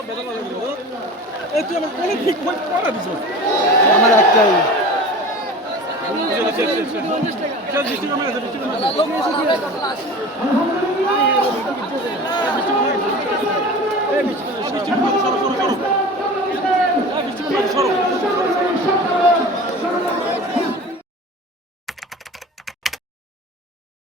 সব বেদন এই তুই আমার কোনো ঠিক একটাই।